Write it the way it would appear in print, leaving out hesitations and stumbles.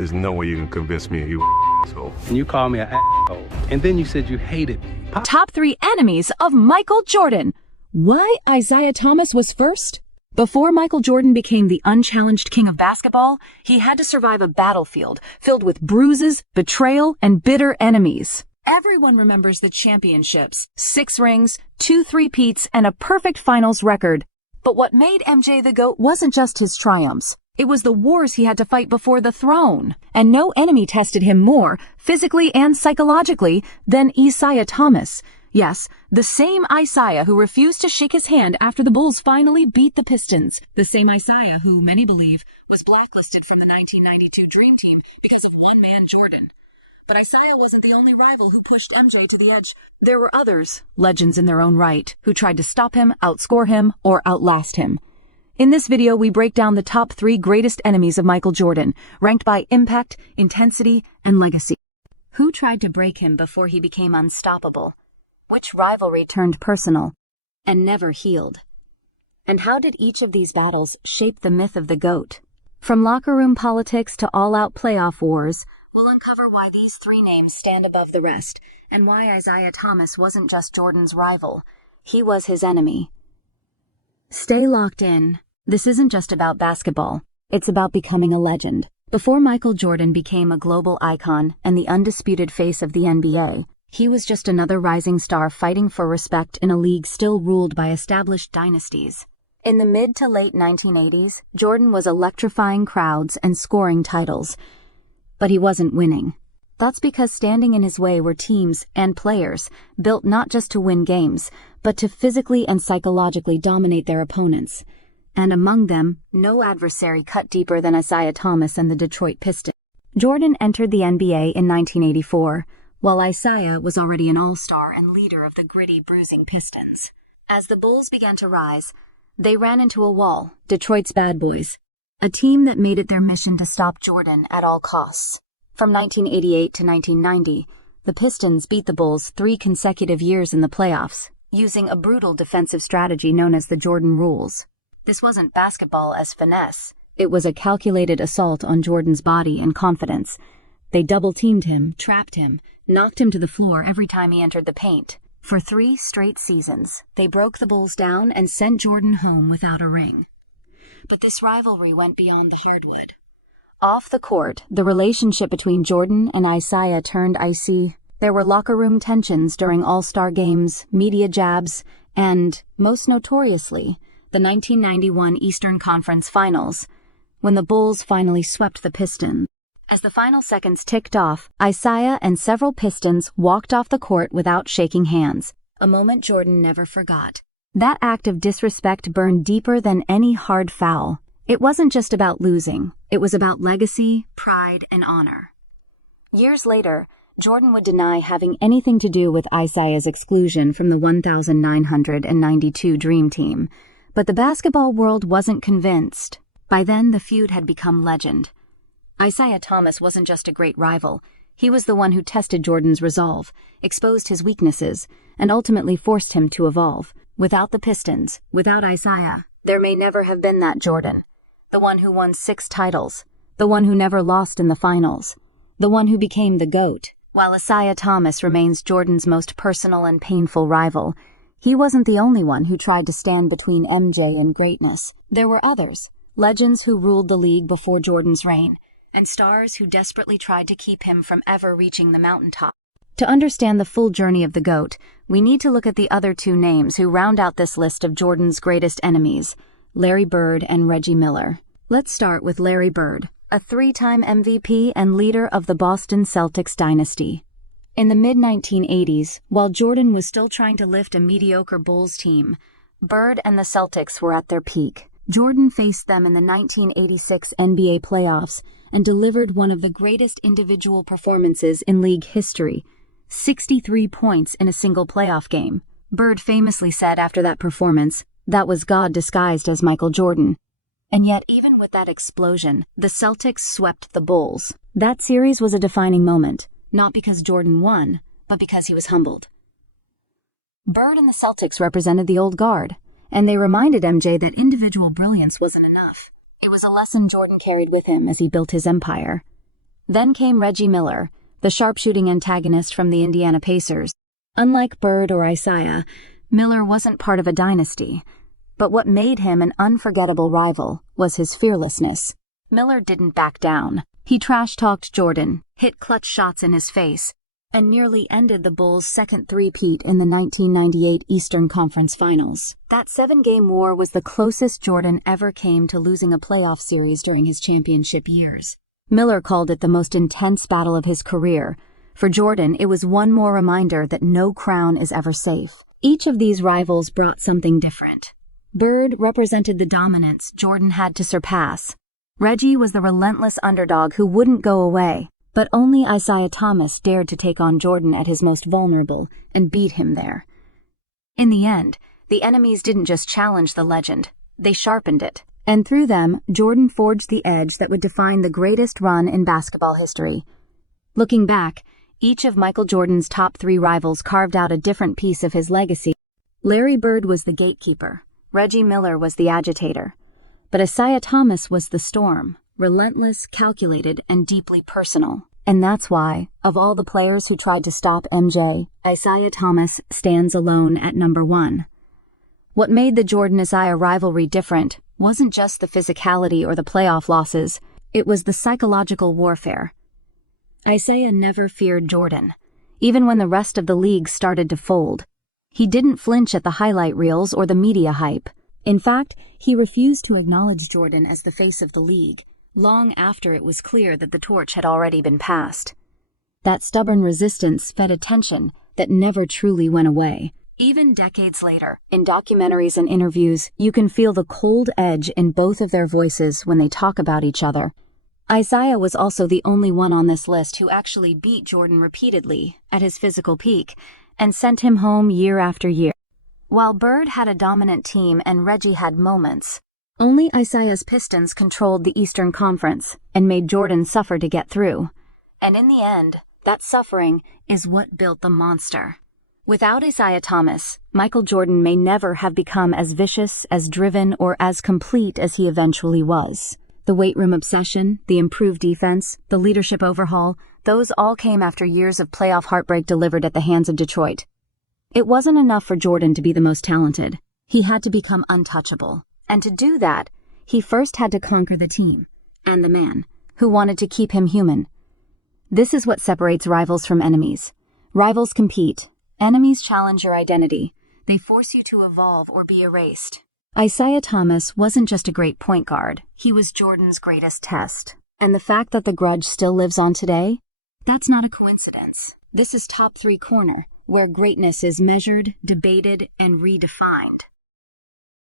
There's no way you can convince me you asshole. And you called me an asshole. And then you said you hated me. Top 3 enemies of Michael Jordan. Why Isiah Thomas was first? Before Michael Jordan became the unchallenged king of basketball, he had to survive a battlefield filled with bruises, betrayal, and bitter enemies. Everyone remembers the championships, 6 rings, 2 three-peats, and a perfect finals record. But what made MJ the GOAT wasn't just his triumphs. It was the wars he had to fight before the throne. And no enemy tested him more, physically and psychologically, than Isiah Thomas. Yes, the same Isiah who refused to shake his hand after the Bulls finally beat the Pistons. The same Isiah who, many believe, was blacklisted from the 1992 Dream Team because of one man Jordan. But Isiah wasn't the only rival who pushed MJ to the edge. There were others, legends in their own right, who tried to stop him, outscore him, or outlast him. In this video, we break down the top 3 greatest enemies of Michael Jordan, ranked by impact, intensity, and legacy. Who tried to break him before he became unstoppable? Which rivalry turned personal and never healed? And how did each of these battles shape the myth of the GOAT? From locker room politics to all-out playoff wars, we'll uncover why these 3 names stand above the rest, and why Isiah Thomas wasn't just Jordan's rival. He was his enemy. Stay locked in. This isn't just about basketball. It's about becoming a legend. Before Michael Jordan became a global icon and the undisputed face of the NBA, he was just another rising star fighting for respect in a league still ruled by established dynasties. In the mid to late 1980s, Jordan was electrifying crowds and scoring titles. But he wasn't winning. That's because standing in his way were teams and players built not just to win games, but to physically and psychologically dominate their opponents. And among them, no adversary cut deeper than Isiah Thomas and the Detroit Pistons. Jordan entered the NBA in 1984, while Isiah was already an all-star and leader of the gritty, bruising Pistons. As the Bulls began to rise, they ran into a wall, Detroit's Bad Boys, a team that made it their mission to stop Jordan at all costs. From 1988 to 1990, the Pistons beat the Bulls 3 consecutive years in the playoffs, using a brutal defensive strategy known as the Jordan Rules. This wasn't basketball as finesse. It was a calculated assault on Jordan's body and confidence. They double-teamed him, trapped him, knocked him to the floor every time he entered the paint. For 3 straight seasons, they broke the Bulls down and sent Jordan home without a ring. But this rivalry went beyond the hardwood. Off the court, the relationship between Jordan and Isiah turned icy. There were locker room tensions during All-Star games, media jabs, and, most notoriously, the 1991 Eastern Conference Finals, when the Bulls finally swept the Pistons. As the final seconds ticked off, Isiah and several Pistons walked off the court without shaking hands, a moment Jordan never forgot. That act of disrespect burned deeper than any hard foul. It wasn't just about losing. It was about legacy, pride, and honor. Years later, Jordan would deny having anything to do with Isiah's exclusion from the 1992 Dream Team. But the basketball world wasn't convinced. By then, the feud had become legend. Isiah Thomas wasn't just a great rival. He was the one who tested Jordan's resolve, exposed his weaknesses, and ultimately forced him to evolve. Without the Pistons, without Isiah, there may never have been that Jordan. The one who won 6 titles, the one who never lost in the finals, the one who became the GOAT. While Isiah Thomas remains Jordan's most personal and painful rival, he wasn't the only one who tried to stand between MJ and greatness. There were others, legends who ruled the league before Jordan's reign, and stars who desperately tried to keep him from ever reaching the mountaintop. To understand the full journey of the GOAT, we need to look at the other 2 names who round out this list of Jordan's greatest enemies, Larry Bird and Reggie Miller. Let's start with Larry Bird, a 3-time MVP and leader of the Boston Celtics dynasty. In the mid-1980s, while Jordan was still trying to lift a mediocre Bulls team, Bird and the Celtics were at their peak. Jordan faced them in the 1986 NBA playoffs and delivered one of the greatest individual performances in league history, 63 points in a single playoff game. Bird famously said after that performance, "That was God disguised as Michael Jordan." And yet, even with that explosion, the Celtics swept the Bulls. That series was a defining moment, not because Jordan won, but because he was humbled. Bird and the Celtics represented the old guard, and they reminded MJ that individual brilliance wasn't enough. It was a lesson Jordan carried with him as he built his empire. Then came Reggie Miller, the sharpshooting antagonist from the Indiana Pacers. Unlike Bird or Isiah, Miller wasn't part of a dynasty, but what made him an unforgettable rival was his fearlessness. Miller didn't back down. He trash-talked Jordan, hit clutch shots in his face, and nearly ended the Bulls' second three-peat in the 1998 Eastern Conference Finals. That 7-game war was the closest Jordan ever came to losing a playoff series during his championship years. Miller called it the most intense battle of his career. For Jordan, it was one more reminder that no crown is ever safe. Each of these rivals brought something different. Bird represented the dominance Jordan had to surpass. Reggie was the relentless underdog who wouldn't go away. But only Isiah Thomas dared to take on Jordan at his most vulnerable and beat him there. In the end, the enemies didn't just challenge the legend, they sharpened it. And through them, Jordan forged the edge that would define the greatest run in basketball history. Looking back, each of Michael Jordan's top 3 rivals carved out a different piece of his legacy. Larry Bird was the gatekeeper, Reggie Miller was the agitator, but Isiah Thomas was the storm. Relentless, calculated, and deeply personal. And that's why, of all the players who tried to stop MJ, Isiah Thomas stands alone at number 1. What made the Jordan-Isiah rivalry different wasn't just the physicality or the playoff losses, it was the psychological warfare. Isiah never feared Jordan, even when the rest of the league started to fold. He didn't flinch at the highlight reels or the media hype. In fact, he refused to acknowledge Jordan as the face of the league, long after it was clear that the torch had already been passed. That stubborn resistance fed a tension that never truly went away. Even decades later, in documentaries and interviews, you can feel the cold edge in both of their voices when they talk about each other. Isiah was also the only one on this list who actually beat Jordan repeatedly at his physical peak and sent him home year after year. While Bird had a dominant team and Reggie had moments, only Isiah's Pistons controlled the Eastern Conference and made Jordan suffer to get through. And in the end, that suffering is what built the monster. Without Isiah Thomas, Michael Jordan may never have become as vicious, as driven, or as complete as he eventually was. The weight room obsession, the improved defense, the leadership overhaul, those all came after years of playoff heartbreak delivered at the hands of Detroit. It wasn't enough for Jordan to be the most talented. He had to become untouchable. And to do that, he first had to conquer the team, and the man, who wanted to keep him human. This is what separates rivals from enemies. Rivals compete. Enemies challenge your identity. They force you to evolve or be erased. Isiah Thomas wasn't just a great point guard. He was Jordan's greatest test. And the fact that the grudge still lives on today? That's not a coincidence. This is Top 3 Corner, where greatness is measured, debated, and redefined.